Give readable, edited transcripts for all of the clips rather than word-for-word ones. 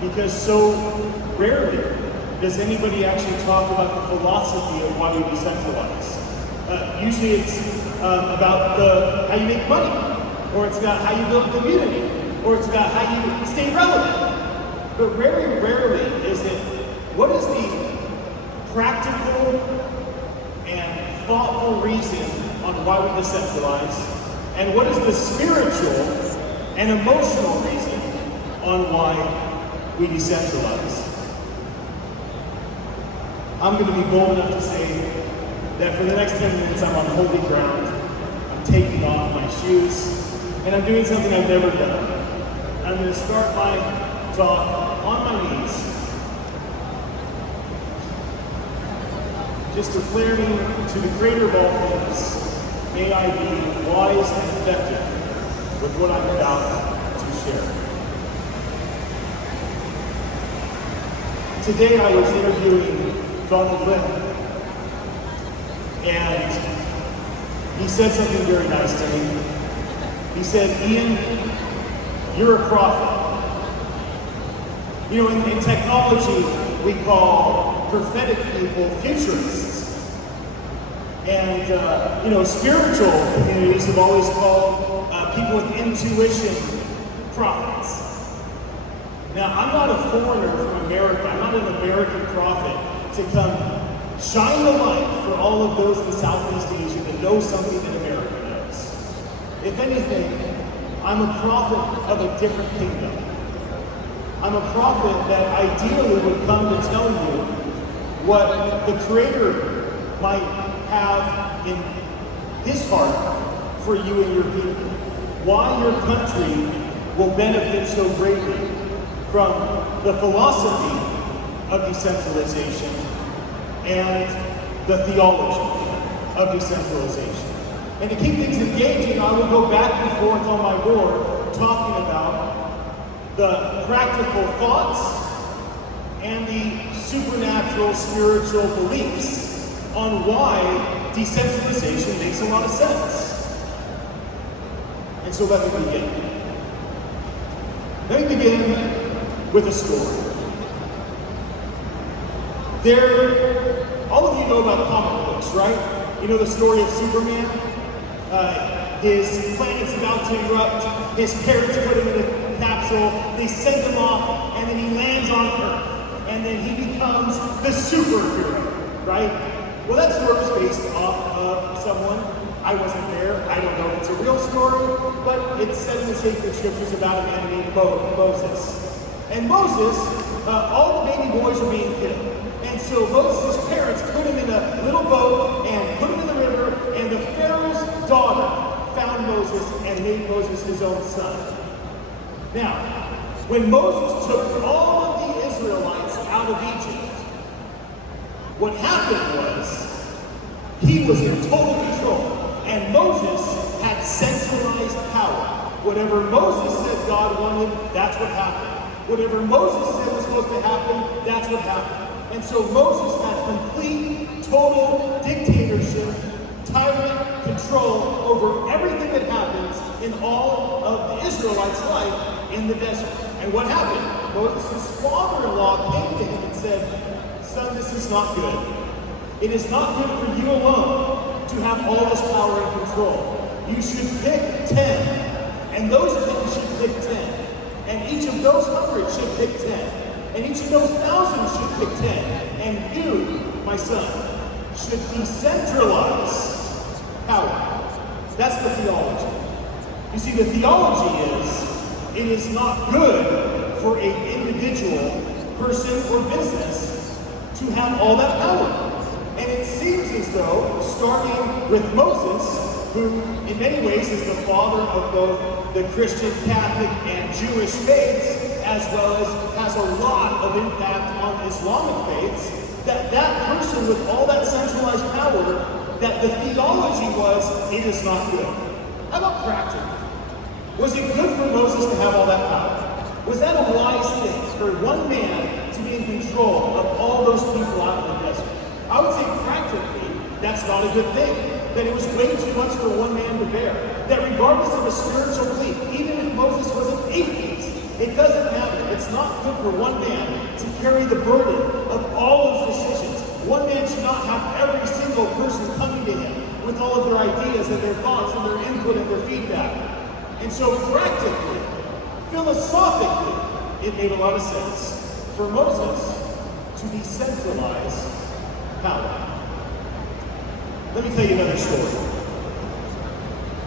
because so rarely does anybody actually talk about the philosophy of why we decentralize. Usually it's about how you make money, or it's about how you build a community, or it's about how you stay relevant. But very rarely is it, what is the practical and thoughtful reason on why we decentralize, and what is the spiritual and emotional reason on why we decentralize? I'm going to be bold enough to say that for the next 10 minutes I'm on holy ground. I'm taking off my shoes, and I'm doing something I've never done. I'm going to start my talk on my knees, just declaring to the Creator of all things, may I be wise and effective with what I'm about to share. Today I was interviewing Donald Lynn, and he said something very nice to me. He said, "Ian, you're a prophet." You know, in technology, we call prophetic people futurists. And, spiritual communities have always called people with intuition prophets. Now, I'm not a foreigner from America. I'm not an American prophet to come shine the light for all of those in Southeast Asia that know something that America knows. If anything, I'm a prophet of a different kingdom. I'm a prophet that ideally would come to tell you what the Creator might have in His heart for you and your people. Why your country will benefit so greatly from the philosophy of decentralization and the theology of decentralization. And to keep things engaging, I will go back and forth on my board talking about the practical thoughts and the supernatural spiritual beliefs on why decentralization makes a lot of sense. And so let me begin. Let me begin with a story. All of you know about comic books, right? You know the story of Superman? His planet's about to erupt, his parents put him in a capsule, they send him off, and then he lands on Earth, and then he becomes the superhero, right? Well, that story was based off of someone. I wasn't there, I don't know if it's a real story, but it's said in the sacred scriptures about a man named Moses. And Moses, all the baby boys were being killed. And so Moses' parents put him in a little boat and put him in the river, and the Pharaoh's daughter found Moses and made Moses his own son. Now, when Moses took all of the Israelites out of Egypt, what happened was he was in total control, and Moses had centralized power. Whatever Moses said God wanted, that's what happened. Whatever Moses said was supposed to happen, that's what happened. And so Moses had complete, total dictatorship, tyrant control over everything that happens in all of the Israelites' life in the desert. And what happened? Moses' father-in-law came to him and said, "Son, this is not good. It is not good for you alone to have all this power and control. You should pick 10, and those 10 should pick 10, and each of those 100 should pick 10, and each of those 1,000 should pick 10, and you, my son, should decentralize power." That's the theology. You see, the theology is, it is not good for an individual, person, or business to have all that power. And it seems as though, starting with Moses, who in many ways is the father of both the Christian, Catholic, and Jewish faiths, as well as has a lot of impact on Islamic faiths, that person with all that centralized power, that the theology was, it is not good. How about practically? Was it good for Moses to have all that power? Was that a wise thing for one man to be in control of all those people out in the desert? I would say practically, that's not a good thing. That it was way too much for one man to bear. That regardless of a spiritual belief, even if Moses was an atheist, it doesn't matter. If it's not good for one man to carry the burden of all those decisions. One man should not have every single person coming to him with all of their ideas and their thoughts and their input and their feedback. And so practically, philosophically, it made a lot of sense for Moses to decentralize power. Let me tell you another story.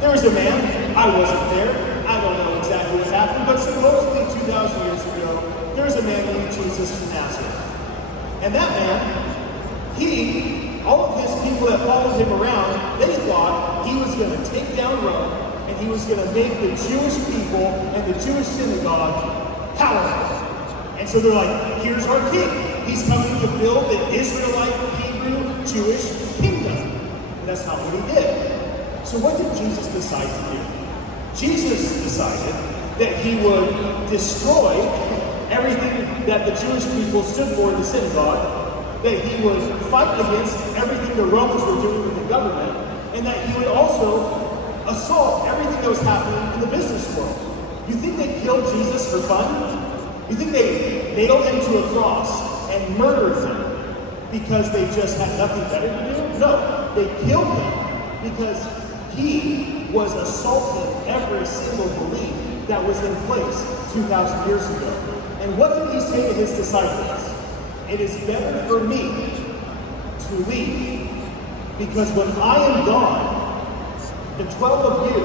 There was a man, I wasn't there, I don't know exactly what happened, but supposedly 2,000 years ago, there was a man named Jesus from Nazareth. And that man, all of his people that followed him around, they thought he was going to take down Rome, and he was going to make the Jewish people and the Jewish synagogue powerful. And so they're like, here's our king. He's coming to build the Israelite, Hebrew, Jewish kingdom. And that's not what he did. So what did Jesus decide to do? Jesus decided that he would destroy everything that the Jewish people stood for in the synagogue, that he would fight against everything the Romans were doing with the government, and that he would also assault everything that was happening in the business world. You think they killed Jesus for fun? You think they nailed him to a cross and murdered him because they just had nothing better to do? No, they killed him because he was assaulting every single belief that was in place 2,000 years ago. And what did he say to his disciples? It is better for me to leave, because when I am gone, the 12 of you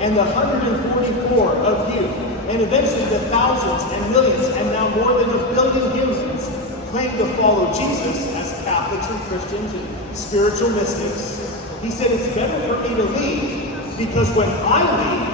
and the 144 of you, and eventually the thousands and millions and now more than 1 billion humans claim to follow Jesus as Catholics and Christians and spiritual mystics. He said it's better for me to leave, because when I leave,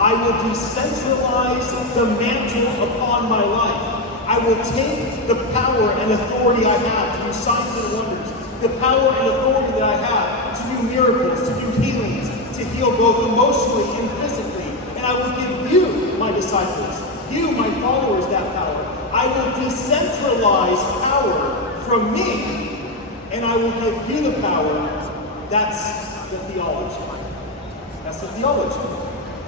I will decentralize the mantle upon my life. I will take the power and authority I have to do signs and wonders, the power and authority that I have to do miracles, to do healings, to heal both emotionally and physically. And I will give you, my disciples, you, my followers, that power. I will decentralize power from me, and I will give you the power. That's the theology. That's the theology.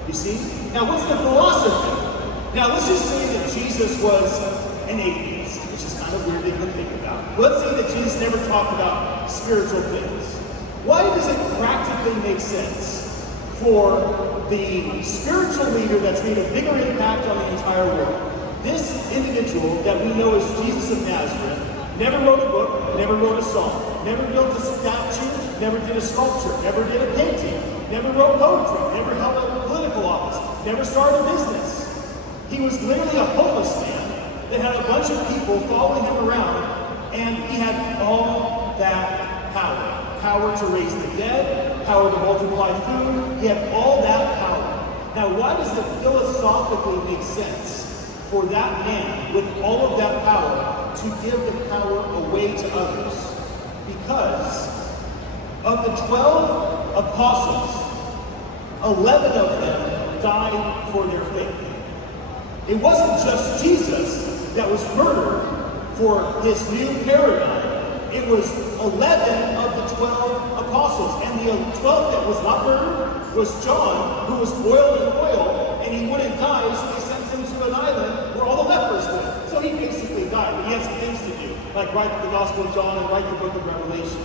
You see? Now, what's the philosophy? Now, let's just say that Jesus was an atheist, which is kind of weird to even think about. Let's say that Jesus never talked about spiritual things. Why does it practically make sense for the spiritual leader that's made a bigger impact on the entire world? This individual that we know as Jesus of Nazareth never wrote a book, never wrote a song, never built a statue, never did a sculpture, never did a painting, never wrote poetry, never held a political office, never started a business. He was literally a homeless man that had a bunch of people following him around, and he had all that power. Power to raise the dead, power to multiply food, he had all that power. Now, why does it philosophically make sense for that man with all of that power to give the power away to others? Because of the 12 apostles, 11 of them died for their faith. It wasn't just Jesus that was murdered for his new paradigm. It was 11 of the 12 apostles. And the 12th that was not murdered was John, who was boiled in oil, and he wouldn't die, so they sent him to an island where all the lepers lived. So he basically died, but he had some things to do, like write the Gospel of John and write the book of Revelation.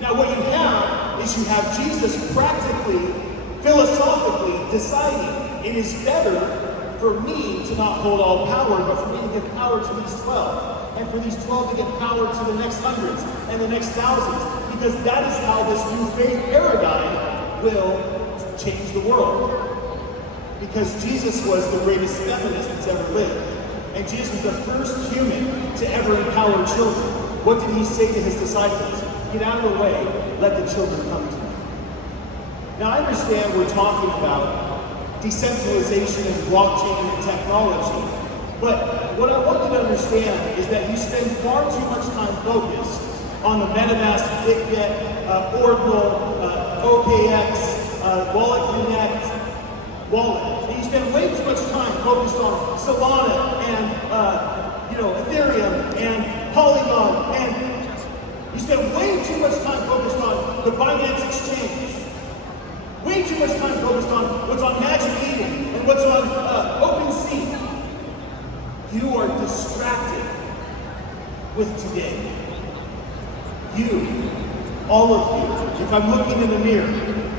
Now what you have is you have Jesus practically, philosophically deciding it is better for me to not hold all power, but for me to give power to these 12. And for these 12 to give power to the next hundreds and the next thousands. Because that is how this new faith paradigm will change the world. Because Jesus was the greatest feminist that's ever lived. And Jesus was the first human to ever empower children. What did he say to his disciples? Get out of the way, let the children come to me. Now I understand we're talking about decentralization and blockchain and technology. But what I want you to understand is that you spend far too much time focused on the MetaMask, BitGet, Oracle, OKX, Wallet Connect, Wallet. And you spend way too much time focused on Solana and Ethereum and Polygon, and you spend way too much time focused on the Binance Exchange. Way too much time focused on what's on Magic Eden and what's on OpenSea. You are with today. You, all of you, if I'm looking in the mirror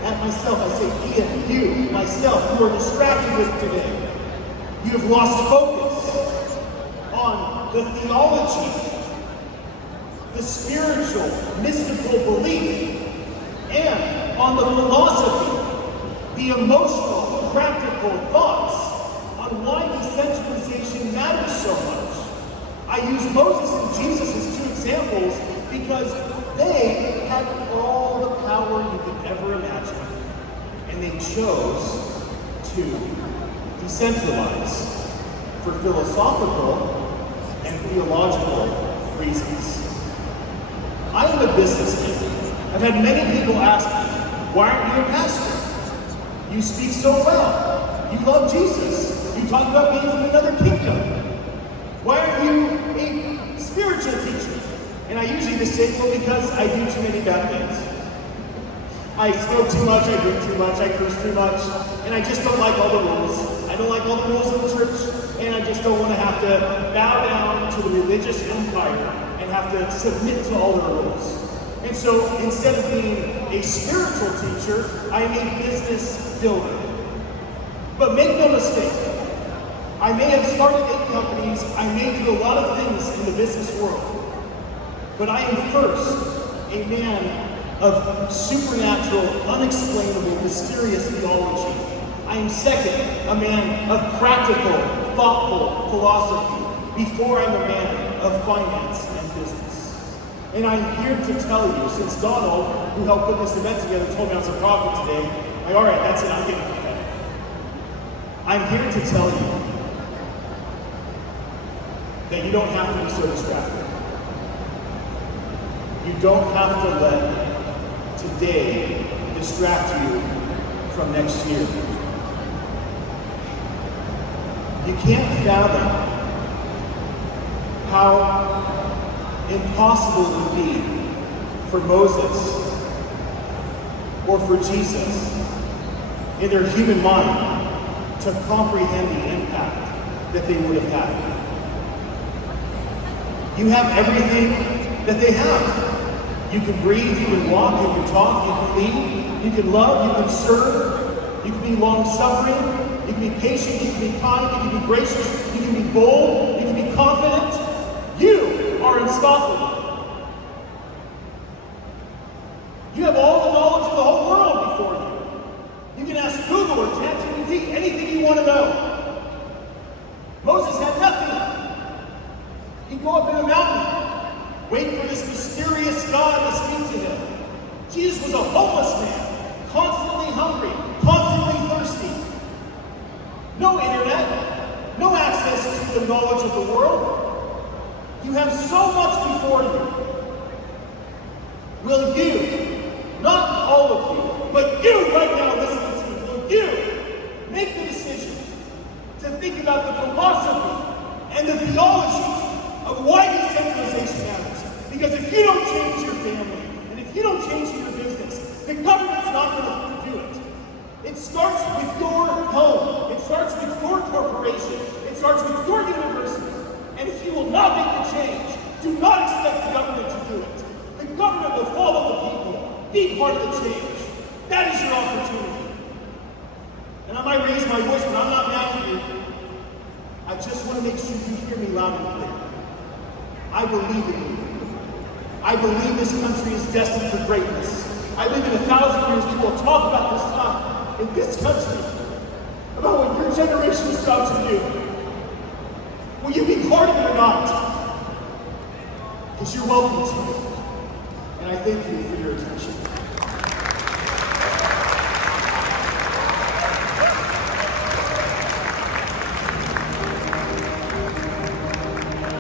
at myself, I say, Ian, you, myself, you are distracted with today. You have lost focus on the theology, the spiritual, mystical belief, and on the philosophy, the emotional, practical thoughts on why decentralization matters so much. I use Moses and Jesus as two examples because they had all the power you could ever imagine, and they chose to decentralize for philosophical and theological reasons. I am a businessman. I've had many people ask me, why aren't you a pastor? You speak so well. You love Jesus. You talk about being from another kingdom. Why aren't you a spiritual teacher? And I usually just say, well, because I do too many bad things. I smoke too much, I drink too much, I curse too much, and I just don't like all the rules. I don't like all the rules of the church, and I just don't want to have to bow down to the religious empire and have to submit to all the rules. And so instead of being a spiritual teacher, I'm a business builder. But make no mistake, I may have started 8 companies, I may do a lot of things in the business world, but I am first a man of supernatural, unexplainable, mysterious theology. I am second a man of practical, thoughtful philosophy before I'm a man of finance and business. And I'm here to tell you, since Donald, who helped put this event together, told me I was a prophet today, like, all right, that's it, I'm getting prophetic. I'm here to tell you that you don't have to be so distracted. You don't have to let today distract you from next year. You can't fathom how impossible it would be for Moses or for Jesus in their human mind to comprehend the impact that they would have had. You have everything that they have. You can breathe, you can walk, you can talk, you can lead, you can love, you can serve, you can be long-suffering, you can be patient, you can be kind, you can be gracious, you can be bold, you can be confident. You are unstoppable. You have all the knowledge of the whole world before you. You can ask Google or ChatGPT anything you want to know. Moses had nothing. He'd go up in a mountain, wait for this mysterious God to speak to him. Jesus was a homeless man, constantly hungry, constantly thirsty. No internet, no access to the knowledge of the world. You have so much before you. Will you, not all of you, but you right now listening to me, will you make the decision to think about the philosophy and the theology of why decentralization matters? Because if you don't change your family, and if you don't change your business, the government's not going to do it. It starts with your home. It starts with your corporation. It starts with your university. And if you will not make the change, do not expect the government to do it. The government will follow the people. Be part of the change. That is your opportunity. And I might raise my voice, but I'm not mad at you. I just want to make sure you hear me loud and clear. I believe in you. I believe this country is destined for greatness. I live in 1,000 years. People will talk about this time in this country, about what your generation is about to do. Will you be part of it or not? Because you're welcome to it. And I thank you for your attention.